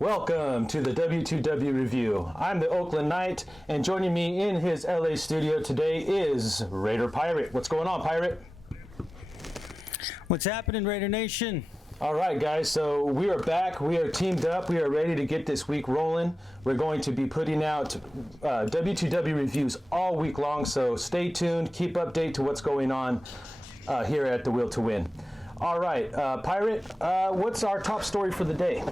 Welcome to the W2W Review. I'm the Oakland Knight, and joining me in his LA studio today is Raider Pirate. What's going on, Pirate? What's happening, Raider Nation? All right, guys, so we are back. We are teamed up. We are ready to get this week rolling. We're going to be putting out W2W reviews all week long, so stay tuned. Keep update to what's going on here at the Will to Win. All right, Pirate, what's our top story for the day?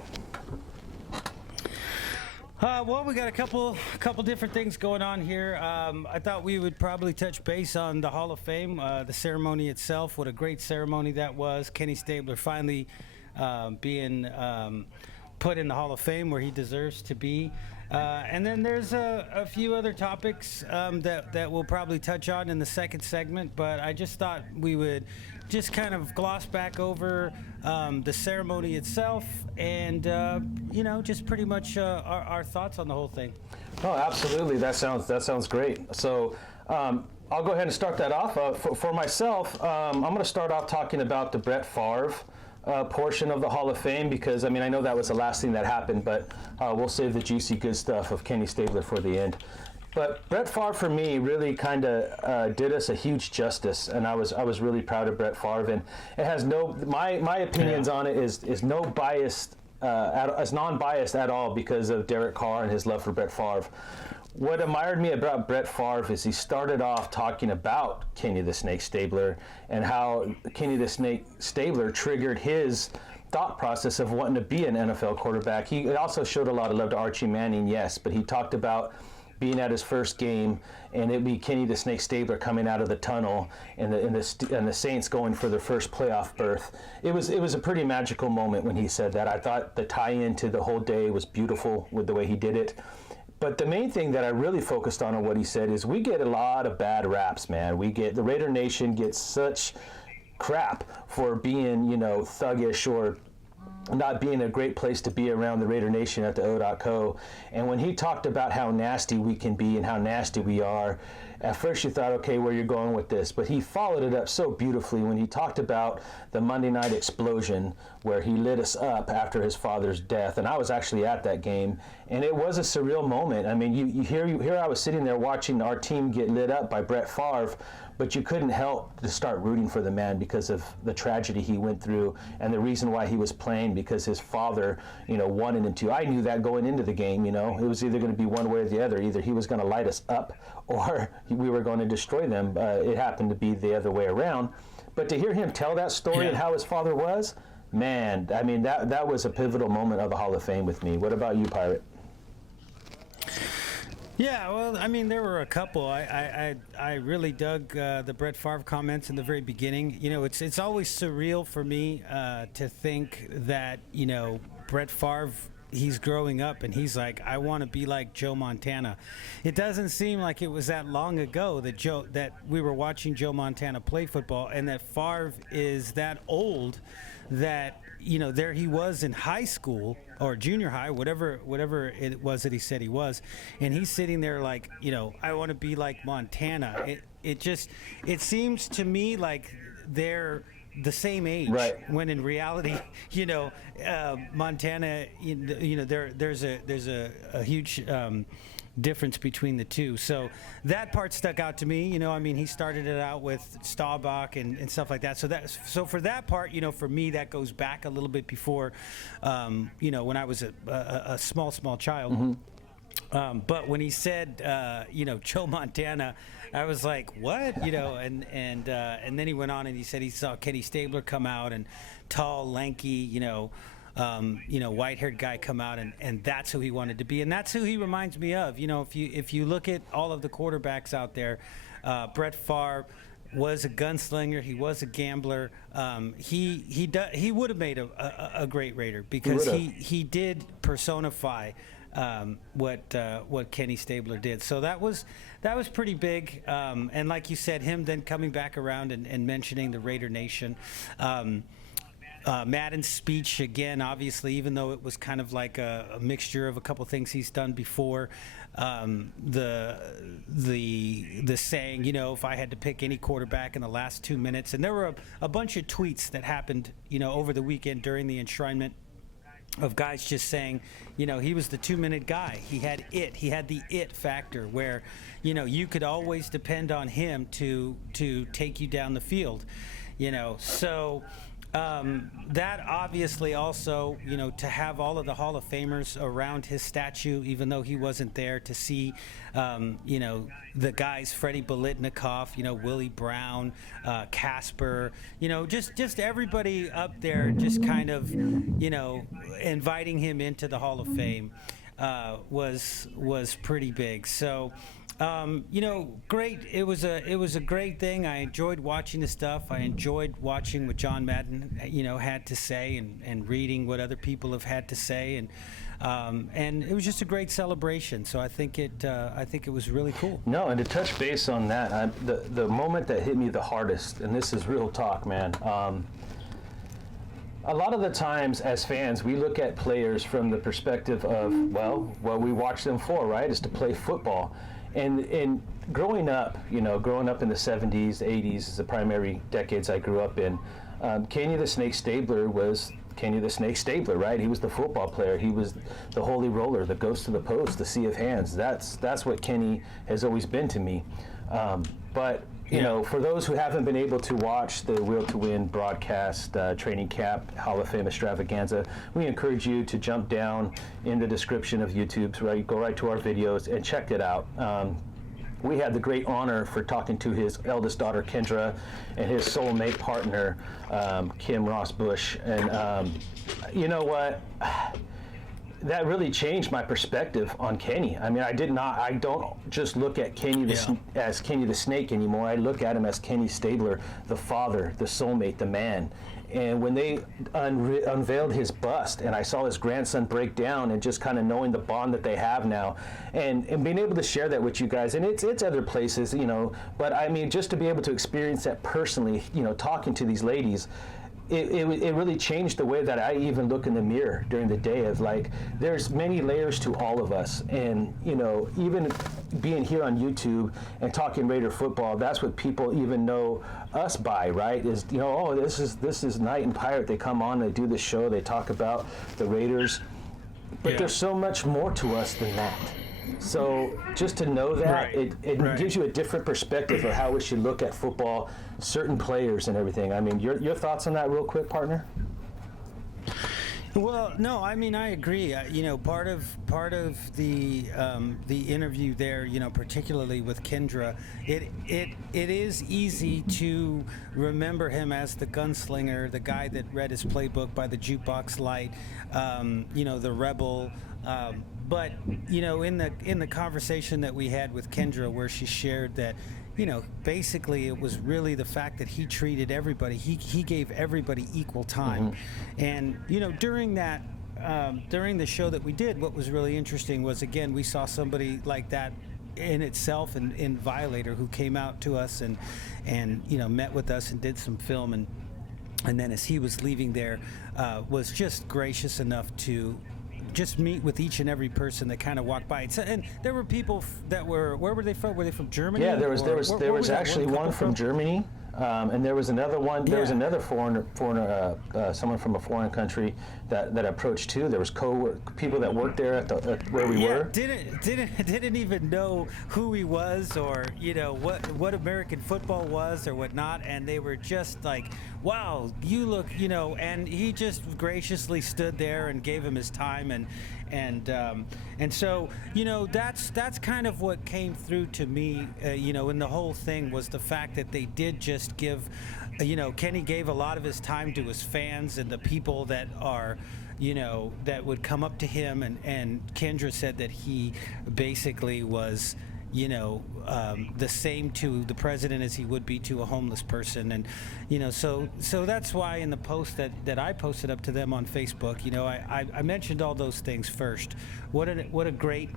Well, we got a couple different things going on here. I thought we would probably touch base on the Hall of Fame, the ceremony itself. What a great ceremony that was. Kenny Stabler finally being put in the Hall of Fame where he deserves to be. And then there's a few other topics that we'll probably touch on in the second segment, but I just thought we would just kind of gloss back over the ceremony itself and, just pretty much our thoughts on the whole thing. Oh, absolutely. That sounds great. So I'll go ahead and start that off. For myself, I'm going to start off talking about the Brett Favre portion of the Hall of Fame because, I know that was the last thing that happened, but we'll save the juicy good stuff of Kenny Stabler for the end. But Brett Favre, for me, really kind of did us a huge justice, and I was really proud of Brett Favre. And it has my opinions on it is no bias, as non-biased at all because of Derek Carr and his love for Brett Favre. What admired me about Brett Favre is he started off talking about Kenny the Snake Stabler and how Kenny the Snake Stabler triggered his thought process of wanting to be an NFL quarterback. He also showed a lot of love to Archie Manning, yes, but he talked about being at his first game, and it'd be Kenny the Snake Stabler coming out of the tunnel, and the Saints going for their first playoff berth. It was a pretty magical moment when he said that. I thought the tie-in to the whole day was beautiful with the way he did it. But the main thing that I really focused on what he said is we get a lot of bad raps, man. The Raider Nation gets such crap for being, thuggish or not being a great place to be around the Raider Nation at the O.co. And when he talked about how nasty we can be and how nasty we are, at first you thought, okay, where you're going with this. But he followed it up so beautifully when he talked about the Monday night explosion where he lit us up after his father's death. And I was actually at that game. And it was a surreal moment. Here I was sitting there watching our team get lit up by Brett Favre, but you couldn't help to start rooting for the man because of the tragedy he went through and the reason why he was playing because his father, wanted him to. I knew that going into the game, it was either going to be one way or the other. Either he was going to light us up or we were going to destroy them. It happened to be the other way around. But to hear him tell that story and how his father was, man, that was a pivotal moment of the Hall of Fame with me. What about you, Pirate? Yeah, well, there were a couple. I really dug the Brett Favre comments in the very beginning. It's always surreal for me to think that, Brett Favre, he's growing up and he's like, I want to be like Joe Montana. It doesn't seem like it was that long ago that we were watching Joe Montana play football and that Favre is that old that, there he was in high school or junior high, whatever it was that he said he was, and he's sitting there like, I want to be like Montana. It seems to me like they're the same age, right? When in reality, Montana, there's a huge difference between the two. So that part stuck out to me. He started it out with Staubach and stuff like that. So for that part, for me, that goes back a little bit before, when I was a small child. Mm-hmm. But when he said, Joe Montana, I was like, what? And then he went on and he said he saw Kenny Stabler come out and tall, lanky, white-haired guy come out, and that's who he wanted to be, and that's who he reminds me of. If you look at all of the quarterbacks out there, Brett Favre was a gunslinger. He was a gambler. He would have made a great Raider because he did personify what Kenny Stabler did. So that was pretty big. And like you said, him then coming back around and mentioning the Raider Nation. Madden's speech again, obviously, even though it was kind of like a mixture of a couple things he's done before, the saying, if I had to pick any quarterback in the last 2 minutes, and there were a bunch of tweets that happened, over the weekend during the enshrinement. of guys just saying, he was the 2-minute guy. He had the it factor where, you could always depend on him to take you down the field, So that obviously also, to have all of the Hall of Famers around his statue, even though he wasn't there, to see, the guys, Freddie Bolitnikoff, Willie Brown, Casper, just everybody up there, just kind of, inviting him into the Hall of Fame was pretty big. So. Great. It was a great thing. I enjoyed watching the stuff. I enjoyed watching what John Madden, had to say, and reading what other people have had to say, and it was just a great celebration. So I think it was really cool. No, and to touch base on that, the moment that hit me the hardest, and this is real talk, man. A lot of the times as fans, we look at players from the perspective of, what we watch them for, right, is to play football. And growing up in the 70s, 80s is the primary decades I grew up in. Kenny the Snake Stabler was Kenny the Snake Stabler, right? He was the football player. He was the holy roller, the ghost of the post, the sea of hands. That's what Kenny has always been to me. But for those who haven't been able to watch the Will to Win broadcast training camp Hall of Fame extravaganza, we encourage you to jump down in the description of YouTube's, right? Go right to our videos and check it out. We had the great honor for talking to his eldest daughter, Kendra, and his soulmate partner, Kim Ross Bush. And you know what? That really changed my perspective on Kenny. I mean, I don't just look at Kenny as Kenny the Snake anymore. I look at him as Kenny Stabler, the father, the soulmate, the man. And when they unveiled his bust, and I saw his grandson break down, and just kind of knowing the bond that they have now, and being able to share that with you guys, and it's other places, but I mean, just to be able to experience that personally, talking to these ladies, it really changed the way that I even look in the mirror during the day of like, there's many layers to all of us. And, even being here on YouTube and talking Raider football, that's what people even know us by, right? Is, this is Knight and Pirate. They come on, they do the show, they talk about the Raiders. But there's so much more to us than that. So just to know that, it gives you a different perspective of how we should look at football, certain players and everything. I mean, your thoughts on that real quick, partner? Well, no, I mean, I agree. Part of the interview there, particularly with Kendra, it is easy to remember him as the gunslinger, the guy that read his playbook by the jukebox light, the rebel. But in the conversation that we had with Kendra, where she shared that, basically it was really the fact that he treated everybody, he gave everybody equal time. And during the show that we did, what was really interesting was, again, we saw somebody like that in itself, in Violator, who came out to us and met with us and did some film, and then as he was leaving there, was just gracious enough to just meet with each and every person that kind of walked by. And there were people that were, where were they from? Were they from Germany? Yeah, there was actually one from Germany, and there was another one. There was another foreigner, someone from a foreign country that approached too. There was people that worked there at where we were. Didn't even know who he was, or what American football was or whatnot, and they were just like, wow, you look, and he just graciously stood there and gave him his time, and so that's kind of what came through to me, in the whole thing, was the fact that they did just give, Kenny gave a lot of his time to his fans and the people that are, that would come up to him, and Kendra said that he basically was, the same to the president as he would be to a homeless person. And so that's why in the post that I posted up to them on Facebook, I mentioned all those things first. What a great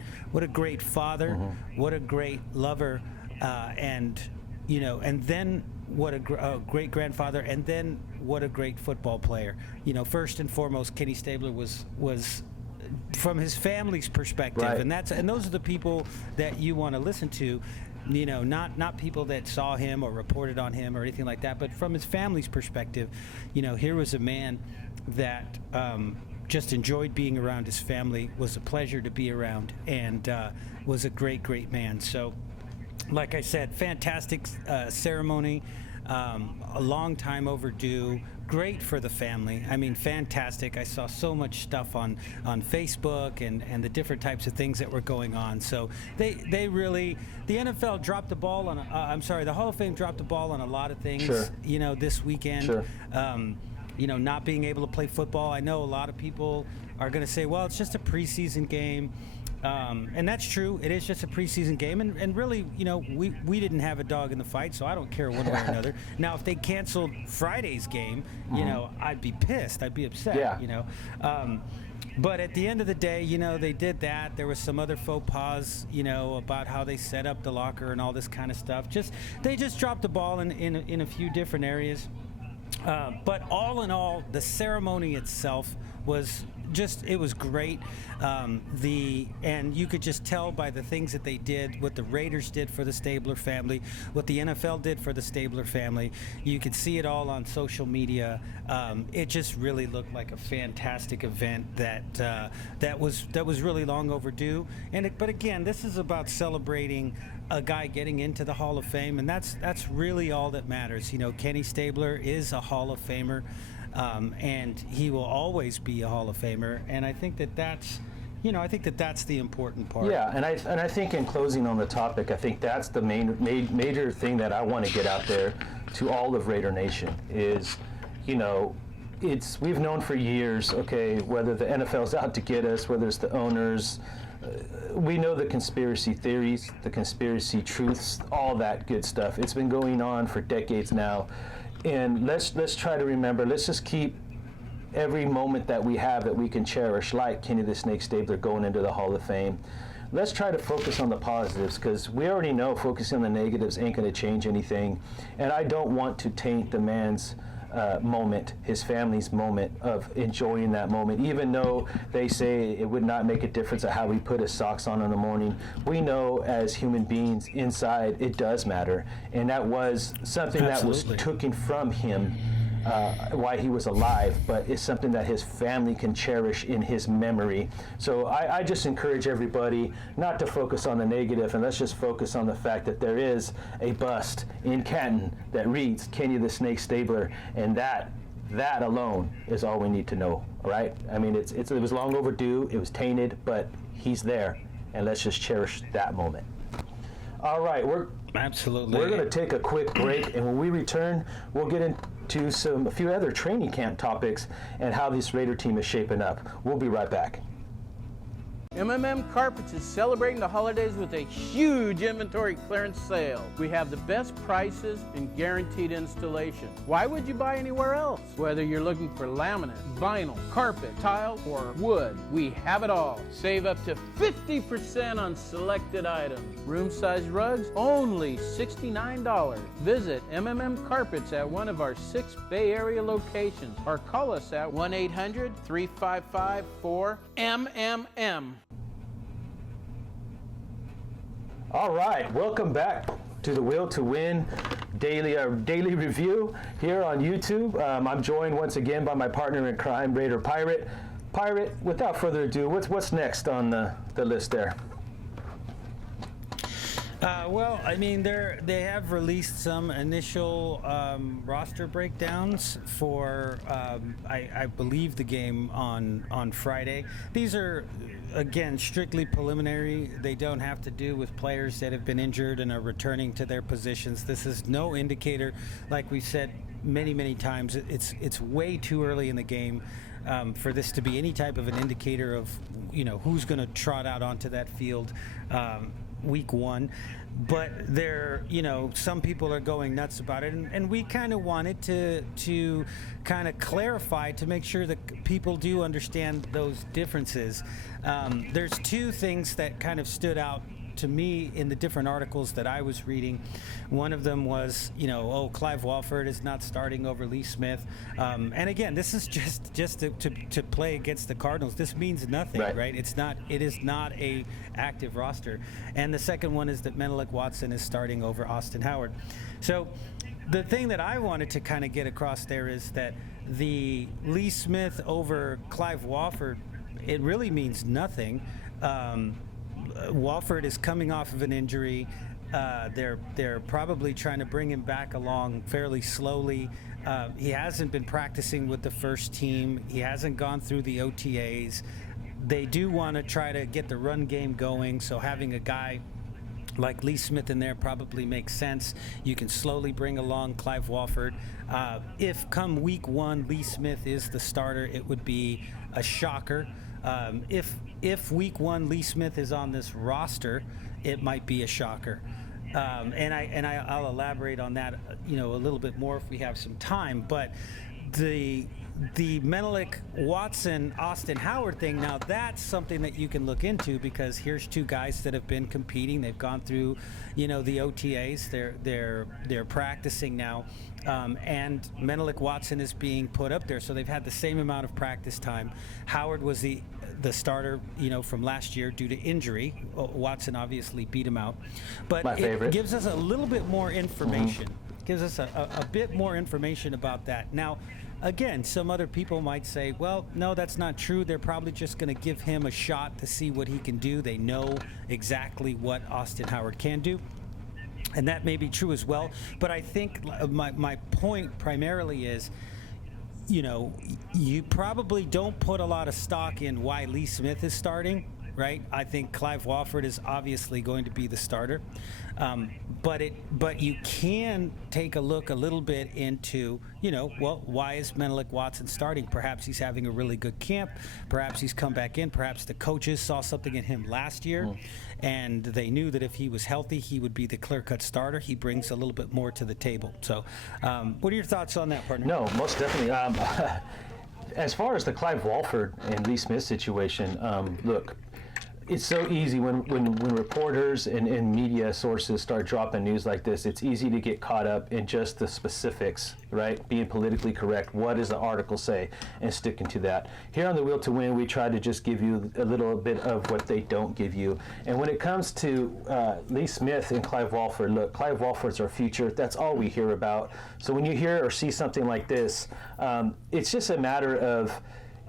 father, what a great lover, and then what a great grandfather, and then what a great football player. First and foremost, Kenny Stabler was from his family's perspective, right. and those are the people that you want to listen to, not people that saw him or reported on him or anything like that, but from his family's perspective. Here was a man that just enjoyed being around his family, was a pleasure to be around, and was a great, great man. So, like I said, fantastic ceremony, a long time overdue, great for the family. I mean, fantastic. I saw so much stuff on Facebook and the different types of things that were going on. So they really, the NFL dropped the ball on, the Hall of Fame dropped the ball on a lot of things, Sure. This weekend. Sure. Not being able to play football. I know a lot of people are going to say, well, it's just a preseason game. And that's true. It is just a preseason game. And really, we didn't have a dog in the fight, so I don't care one way or another. Now, if they canceled Friday's game, I'd be pissed. I'd be upset, Yeah. But at the end of the day, they did that. There was some other faux pas, about how they set up the locker and all this kind of stuff. They just dropped the ball in a few different areas. But all in all, the ceremony itself was it was great. And you could just tell by the things that they did, what the Raiders did for the Stabler family, what the NFL did for the Stabler family. You could see it all on social media. It just really looked like a fantastic event that was really long overdue. But again, this is about celebrating a guy getting into the Hall of Fame, and that's really all that matters. Kenny Stabler is a Hall of Famer. And he will always be a Hall of Famer, and I think that's the important part. Yeah, and I think in closing on the topic, I think that's the major thing that I want to get out there to all of Raider Nation is, we've known for years, okay, whether the NFL's out to get us, whether it's the owners, we know the conspiracy theories, the conspiracy truths, all that good stuff. It's been going on for decades now. And let's try to remember, let's just keep every moment that we have that we can cherish, like Kenny the Snake Stabler going into the Hall of Fame. Let's try to focus on the positives, because we already know focusing on the negatives ain't going to change anything. And I don't want to taint the man's moment, his family's moment of enjoying that moment, even though they say it would not make a difference of how we put his socks on in the morning. We know as human beings inside it does matter, and that was something Absolutely. that was taken from him while he was alive, but it's something that his family can cherish in his memory. So I just encourage everybody not to focus on the negative, and let's just focus on the fact that there is a bust in Canton that reads Kenny the Snake Stabler, and that alone is all we need to know. All right? I mean, it was long overdue, it was tainted, but he's there, and let's just cherish that moment. All right, we're going to take a quick break, and when we return, we'll get into a few other training camp topics and how this Raider team is shaping up. We'll be right back. Carpets is celebrating the holidays with a huge inventory clearance sale. We have the best prices and guaranteed installation. Why would you buy anywhere else? Whether you're looking for laminate, vinyl, carpet, tile, or wood, we have it all. Save up to 50% on selected items. Room size rugs, only $69. Visit Carpets at one of our 6 Bay Area locations or call us at 1-800-355-4MMM. All right, welcome back to the Will to Win daily review here on YouTube. I'm joined once again by my partner in crime, Raider Pirate. Pirate, without further ado, what's next on the list there? Well, I mean, they have released some initial roster breakdowns for, I believe, the game on Friday. These are, again, strictly preliminary. They don't have to do with players that have been injured and are returning to their positions. This is no indicator, like we said many, many times. It's way too early in the game for this to be any type of an indicator of, who's going to trot out onto that field week one. But some people are going nuts about it, and we kind of wanted to kind of clarify to make sure that people do understand those differences. There's 2 things that kind of stood out to me in the different articles that I was reading. One of them was, Clive Walford is not starting over Lee Smith. And again, this is just to play against the Cardinals. This means nothing, right? It is not a active roster. And the second one is that Menelik Watson is starting over Austin Howard. So the thing that I wanted to kind of get across there is that the Lee Smith over Clive Wofford, it really means nothing. Wofford is coming off of an injury. They're probably trying to bring him back along fairly slowly. He hasn't been practicing with the first team. He hasn't gone through the OTAs. They do want to try to get the run game going, so having a guy like Lee Smith in there probably makes sense. You can slowly bring along Clive Wofford. If come week one Lee Smith is the starter, it would be a shocker. If week one Lee Smith is on this roster, it might be a shocker. I'll elaborate on that, a little bit more if we have some time. But the Menelik Watson Austin Howard thing, now that's something that you can look into, because here's two guys that have been competing. They've gone through, the OTAs. They're practicing now, and Menelik Watson is being put up there, so they've had the same amount of practice time. Howard was the starter, from last year due to injury. Watson obviously beat him out, but it gives us a little bit more information. Gives us a bit more information about that. Now, again, some other people might say, well, no, that's not true. They're probably just going to give him a shot to see what he can do. They know exactly what Austin Howard can do. And that may be true as well. But I think my point primarily is, you probably don't put a lot of stock in why Lee Smith is starting, right? I think Clive Wofford is obviously going to be the starter. But you can take a look a little bit into, why is Menelik Watson starting? Perhaps he's having a really good camp. Perhaps he's come back in. Perhaps the coaches saw something in him last year, and they knew that if he was healthy, he would be the clear-cut starter. He brings a little bit more to the table. So what are your thoughts on that, partner? No, most definitely. As far as the Clive Wofford and Lee Smith situation, look, it's so easy when reporters and media sources start dropping news like this. It's easy to get caught up in just the specifics, right? Being politically correct. What does the article say? And sticking to that. Here on The Will to Win, we try to just give you a little bit of what they don't give you. And when it comes to Lee Smith and Clive Wofford, look, Clive Wofford's our future. That's all we hear about. So when you hear or see something like this, it's just a matter of,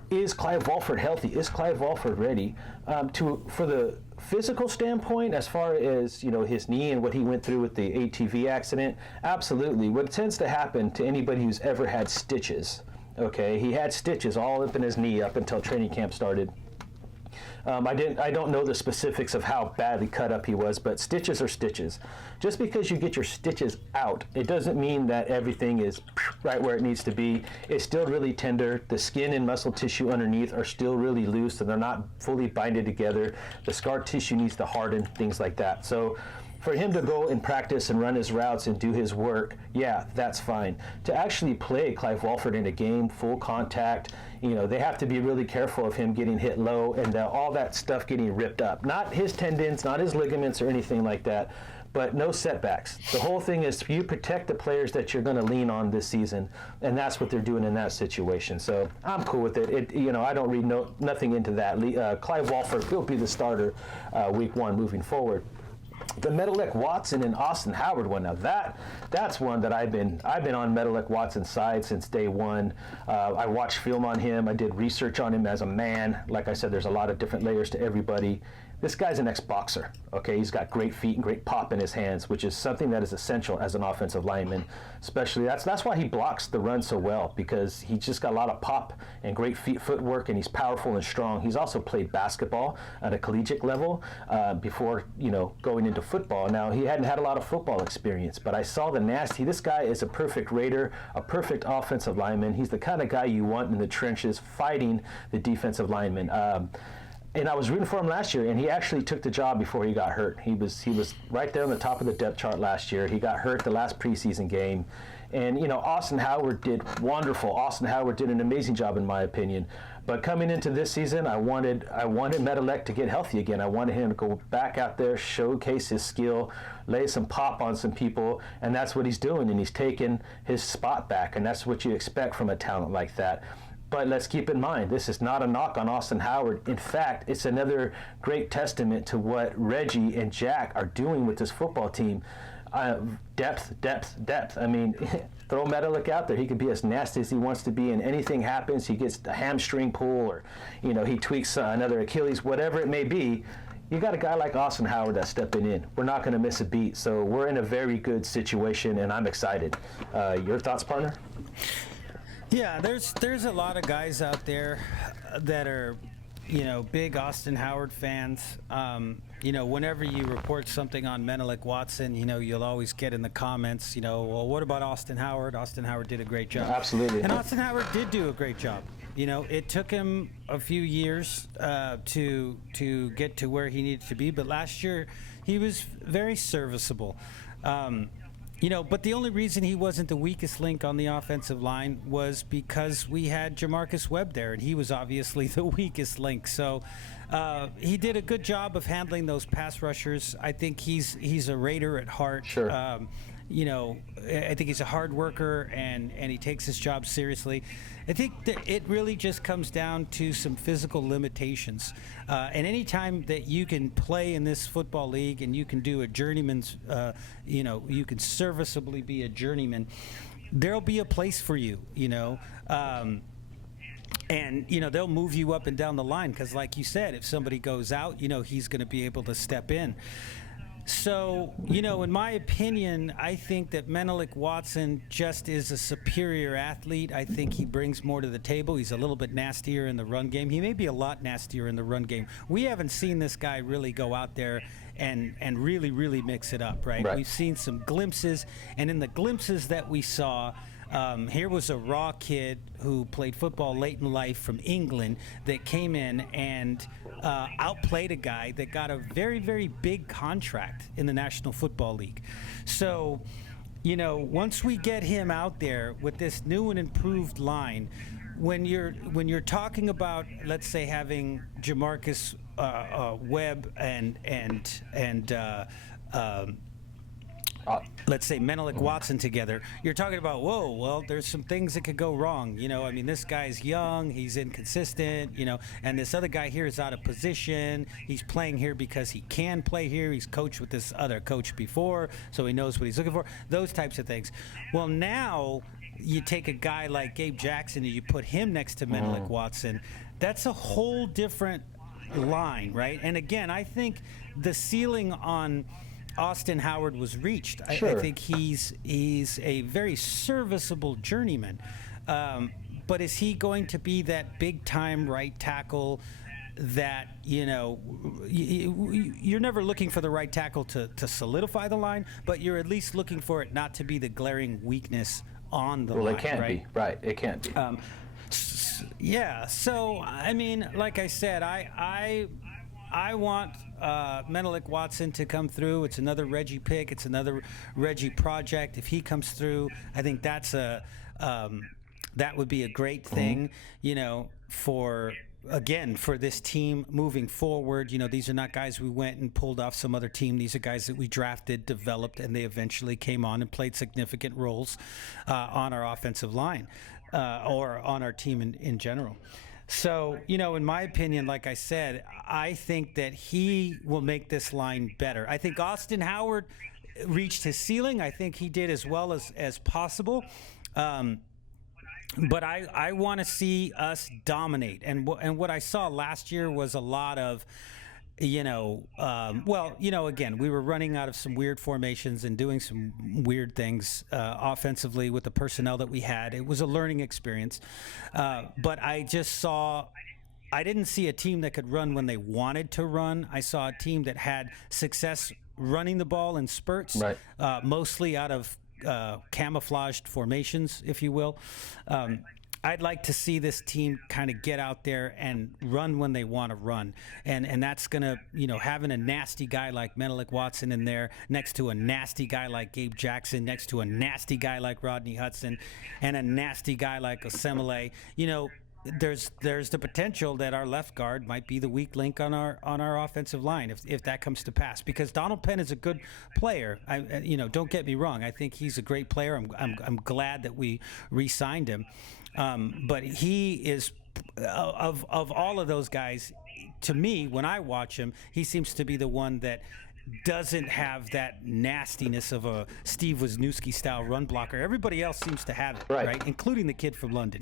is Clive Wofford healthy? Is Clive Wofford ready? For the physical standpoint, as far as his knee and what he went through with the ATV accident, absolutely. What tends to happen to anybody who's ever had stitches, okay? He had stitches all up in his knee up until training camp started. I don't know the specifics of how badly cut up he was, but stitches are stitches. Just because you get your stitches out, it doesn't mean that everything is right where it needs to be. It's still really tender. The skin and muscle tissue underneath are still really loose, and they're not fully binded together. The scar tissue needs to harden, things like that. So for him to go and practice and run his routes and do his work, yeah, that's fine. To actually play Clive Wofford in a game, full contact, they have to be really careful of him getting hit low and all that stuff getting ripped up. Not his tendons, not his ligaments or anything like that, but no setbacks. The whole thing is you protect the players that you're going to lean on this season, and that's what they're doing in that situation. So I'm cool with it. I don't read nothing into that. Clive Wofford will be the starter week one moving forward. The Menelik Watson and Austin Howard one, now that's one that I've been on Menelik Watson's side since day one. I watched film on him. I did research on him as a man. Like I said, there's a lot of different layers to everybody. This guy's an ex-boxer, okay? He's got great feet and great pop in his hands, which is something that is essential as an offensive lineman. Especially, that's why he blocks the run so well, because he's just got a lot of pop and great footwork, and he's powerful and strong. He's also played basketball at a collegiate level before, going into football. Now, he hadn't had a lot of football experience, but I saw the nasty. This guy is a perfect raider, a perfect offensive lineman. He's the kind of guy you want in the trenches fighting the defensive lineman. And I was rooting for him last year, and he actually took the job before he got hurt. He was right there on the top of the depth chart last year. He got hurt the last preseason game. And, Austin Howard did wonderful. Austin Howard did an amazing job, in my opinion. But coming into this season, I wanted Menelik to get healthy again. I wanted him to go back out there, showcase his skill, lay some pop on some people, and that's what he's doing. And he's taken his spot back, and that's what you expect from a talent like that. But let's keep in mind, this is not a knock on Austin Howard. In fact, it's another great testament to what Reggie and Jack are doing with this football team. Depth. I mean, throw Menelik out there. He can be as nasty as he wants to be, and anything happens, he gets a hamstring pull, or he tweaks another Achilles, whatever it may be. You got a guy like Austin Howard that's stepping in. We're not going to miss a beat. So we're in a very good situation, and I'm excited. Your thoughts, partner? Yeah, there's a lot of guys out there that are, big Austin Howard fans. Whenever you report something on Menelik Watson, you'll always get in the comments, well, what about Austin Howard? Austin Howard did a great job. Absolutely. And Austin Howard did do a great job. It took him a few years to get to where he needed to be, but last year he was very serviceable. But the only reason he wasn't the weakest link on the offensive line was because we had Jamarcus Webb there, and he was obviously the weakest link. So he did a good job of handling those pass rushers. I think he's a Raider at heart. Sure. I think he's a hard worker, and he takes his job seriously. I think that it really just comes down to some physical limitations. And any time that you can play in this football league and you can do a journeyman's, you can serviceably be a journeyman, there'll be a place for you, and they'll move you up and down the line because, like you said, if somebody goes out, he's going to be able to step in. So, in my opinion, I think that Menelik Watson just is a superior athlete. I think he brings more to the table. He's a little bit nastier in the run game. He may be a lot nastier in the run game. We haven't seen this guy really go out there and really, really mix it up, right? We've seen some glimpses, and in the glimpses that we saw, here was a raw kid who played football late in life from England that came in and outplayed a guy that got a very, very big contract in the National Football League. So, once we get him out there with this new and improved line, when you're talking about, let's say, having Jamarcus Webb and let's say Menelik Watson together, you're talking about, whoa, well, there's some things that could go wrong. This guy's young, he's inconsistent, and this other guy here is out of position. He's playing here because he can play here. He's coached with this other coach before, so he knows what he's looking for. Those types of things. Well, now you take a guy like Gabe Jackson and you put him next to Menelik Watson. That's a whole different line, right? And again, I think the ceiling on Austin Howard was reached. I think he's a very serviceable journeyman. But is he going to be that big-time right tackle that, you're never looking for the right tackle to solidify the line, but you're at least looking for it not to be the glaring weakness on the line. Well, it can't be. Right, it can't be. Yeah, so, like I said, I want Menelik Watson to come through. It's another Reggie pick. It's another Reggie project. If he comes through, I think that's that would be a great thing, for this team moving forward. These are not guys we went and pulled off some other team. These are guys that we drafted, developed, and they eventually came on and played significant roles on our offensive line or on our team in general. So, in my opinion, like I said, I think that he will make this line better. I think Austin Howard reached his ceiling. I think he did as well as possible. But I want to see us dominate. And what I saw last year was a lot of, again, we were running out of some weird formations and doing some weird things offensively with the personnel that we had. It was a learning experience. But I didn't see a team that could run when they wanted to run. I saw a team that had success running the ball in spurts, mostly out of camouflaged formations, if you will. I'd like to see this team kind of get out there and run when they want to run. And that's going to, having a nasty guy like Menelik Watson in there next to a nasty guy like Gabe Jackson, next to a nasty guy like Rodney Hudson, and a nasty guy like Osemele, there's the potential that our left guard might be the weak link on our offensive line if that comes to pass. Because Donald Penn is a good player. Don't get me wrong. I think he's a great player. I'm glad that we re-signed him. But he is of all of those guys. To me, when I watch him, he seems to be the one that doesn't have that nastiness of a Steve Wisniewski style run blocker. Everybody else seems to have it, right? Including the kid from London.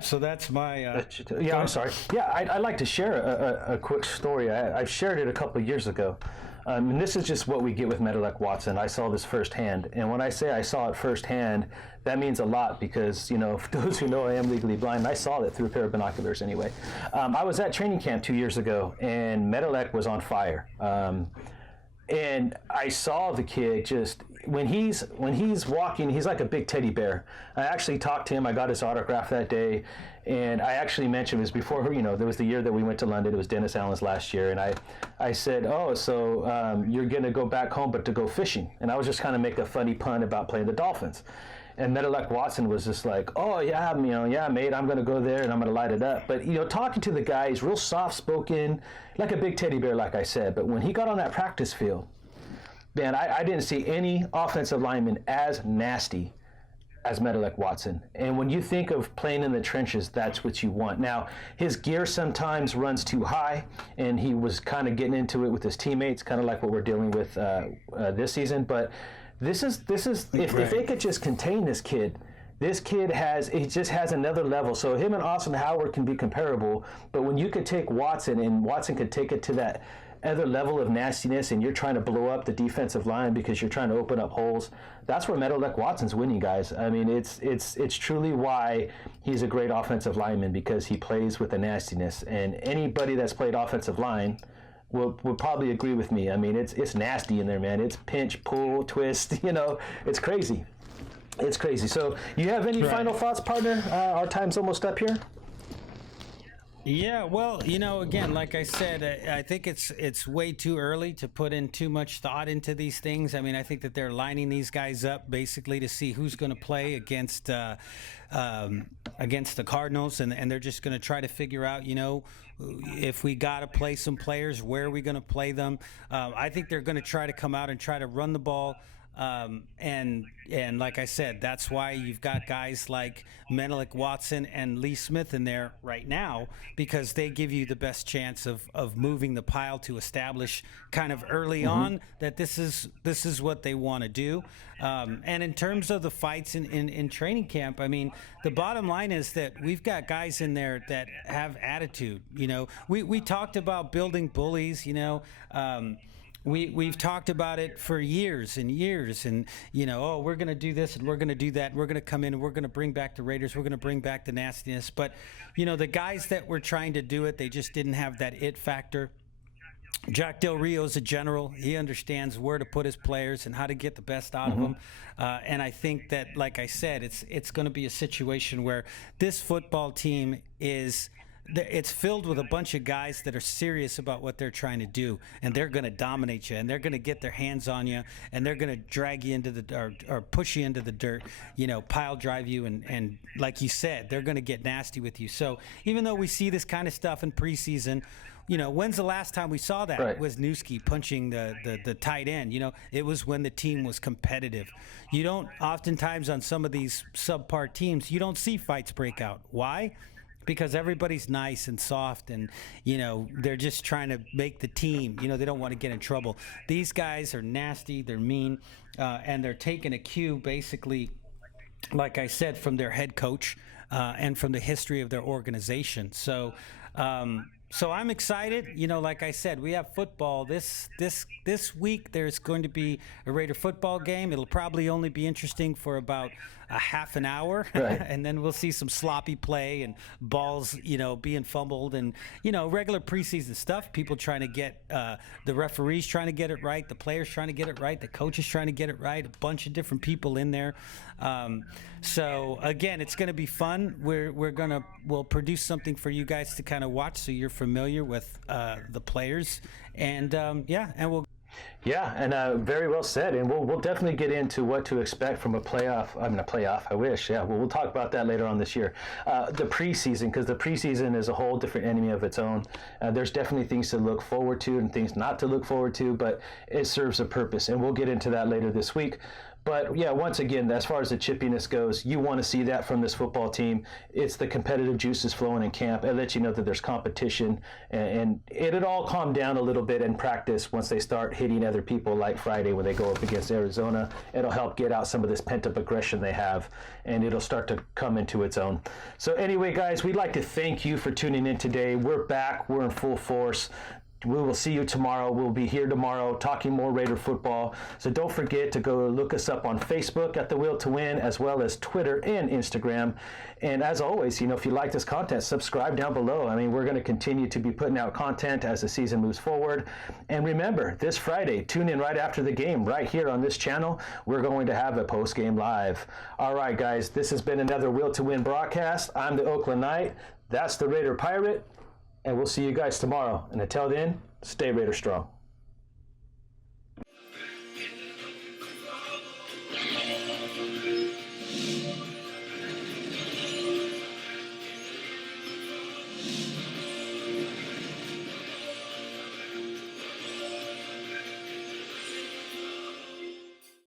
So that's my. I'm sorry. Yeah, I'd like to share a quick story. I shared it a couple of years ago. And this is just what we get with Meadowlark Watson. I saw this firsthand. And when I say I saw it firsthand, that means a lot because, for those who know I am legally blind, I saw it through a pair of binoculars anyway. I was at training camp 2 years ago, and Meadowlark was on fire. And I saw the kid just, when he's walking, he's like a big teddy bear. I actually talked to him. I got his autograph that day. And I actually mentioned, it was before, there was the year that we went to London. It was Dennis Allen's last year. And I said, so you're going to go back home, but to go fishing. And I was just kind of making a funny pun about playing the Dolphins. And Meadowlark Watson was just like, yeah, mate, I'm going to go there and I'm going to light it up. But, talking to the guy, he's real soft-spoken, like a big teddy bear, like I said. But when he got on that practice field, man, I didn't see any offensive lineman as nasty as Meadowlark Watson. And when you think of playing in the trenches, that's what you want. Now, his gear sometimes runs too high, and he was kind of getting into it with his teammates, kind of like what we're dealing with this season. But this is if they could just contain this kid just has another level. So him and Austin Howard can be comparable, but when you could take Watson and Watson could take it to that other level of nastiness, and you're trying to blow up the defensive line because you're trying to open up holes, that's where Meadowlark Watson's winning, guys. I mean, it's truly why he's a great offensive lineman, because he plays with the nastiness. And anybody that's played offensive line will probably agree with me. I mean, it's nasty in there, man. It's pinch, pull, twist. It's crazy. It's crazy. So, you have any final thoughts, partner? Our time's almost up here. Yeah, well, again, like I said, I think it's way too early to put in too much thought into these things. I mean, I think that they're lining these guys up basically to see who's going to play against the Cardinals, and they're just going to try to figure out, if we got to play some players, where are we going to play them? I think they're going to try to come out and try to run the ball. And like I said, that's why you've got guys like Meadowlark Watson and Lee Smith in there right now, because they give you the best chance of moving the pile to establish kind of early on that this is what they want to do. And in terms of the fights in training camp, I mean, the bottom line is that we've got guys in there that have attitude. We talked about building bullies, We've talked about it for years and years, and we're going to do this and we're going to do that. We're going to come in and we're going to bring back the Raiders. We're going to bring back the nastiness. But the guys that were trying to do it, they just didn't have that it factor. Jack Del Rio's a general. He understands where to put his players and how to get the best out of them. And I think that, like I said, it's going to be a situation where this football team it's filled with a bunch of guys that are serious about what they're trying to do, and they're going to dominate you, and they're going to get their hands on you, and they're going to drag you into or push you into the dirt, pile drive you, and like you said, they're going to get nasty with you. So even though we see this kind of stuff in preseason, when's the last time we saw that? Right. Wisniewski punching the tight end? It was when the team was competitive. You don't, oftentimes on some of these subpar teams, you don't see fights break out. Why? Because everybody's nice and soft, and they're just trying to make the team. They don't want to get in trouble. These guys are nasty, they're mean, and they're taking a cue basically, like I said, from their head coach and from the history of their organization. So I'm excited. Like I said, we have football this week. There's going to be a Raider football game. It'll probably only be interesting for about a half an hour, right. And then we'll see some sloppy play and balls, being fumbled, and regular preseason stuff. People trying to get the referees trying to get it right, the players trying to get it right, the coaches trying to get it right. A bunch of different people in there. So again, it's going to be fun. We'll produce something for you guys to kind of watch, so you're familiar with the players, and Yeah, and very well said. And we'll definitely get into what to expect from a playoff. I wish. Yeah, we'll talk about that later on this year. The preseason, because the preseason is a whole different enemy of its own. There's definitely things to look forward to and things not to look forward to, but it serves a purpose. And we'll get into that later this week. But yeah, once again, as far as the chippiness goes, you want to see that from this football team. It's the competitive juices flowing in camp. It lets you know that there's competition, and it'll all calm down a little bit in practice once they start hitting other people like Friday when they go up against Arizona. It'll help get out some of this pent-up aggression they have, and it'll start to come into its own. So anyway, guys, we'd like to thank you for tuning in today. We're back. We're in full force. We will see you tomorrow. We'll be here tomorrow talking more Raider football. So don't forget to go look us up on Facebook at The Will to Win, as well as Twitter and Instagram. And as always, if you like this content, subscribe down below. I mean, we're going to continue to be putting out content as the season moves forward. And remember, this Friday, tune in right after the game, right here on this channel. We're going to have a post-game live. All right, guys, this has been another Will to Win broadcast. I'm the Oakland Knight. That's the Raider Pirate. And we'll see you guys tomorrow. And until then, stay Raider strong.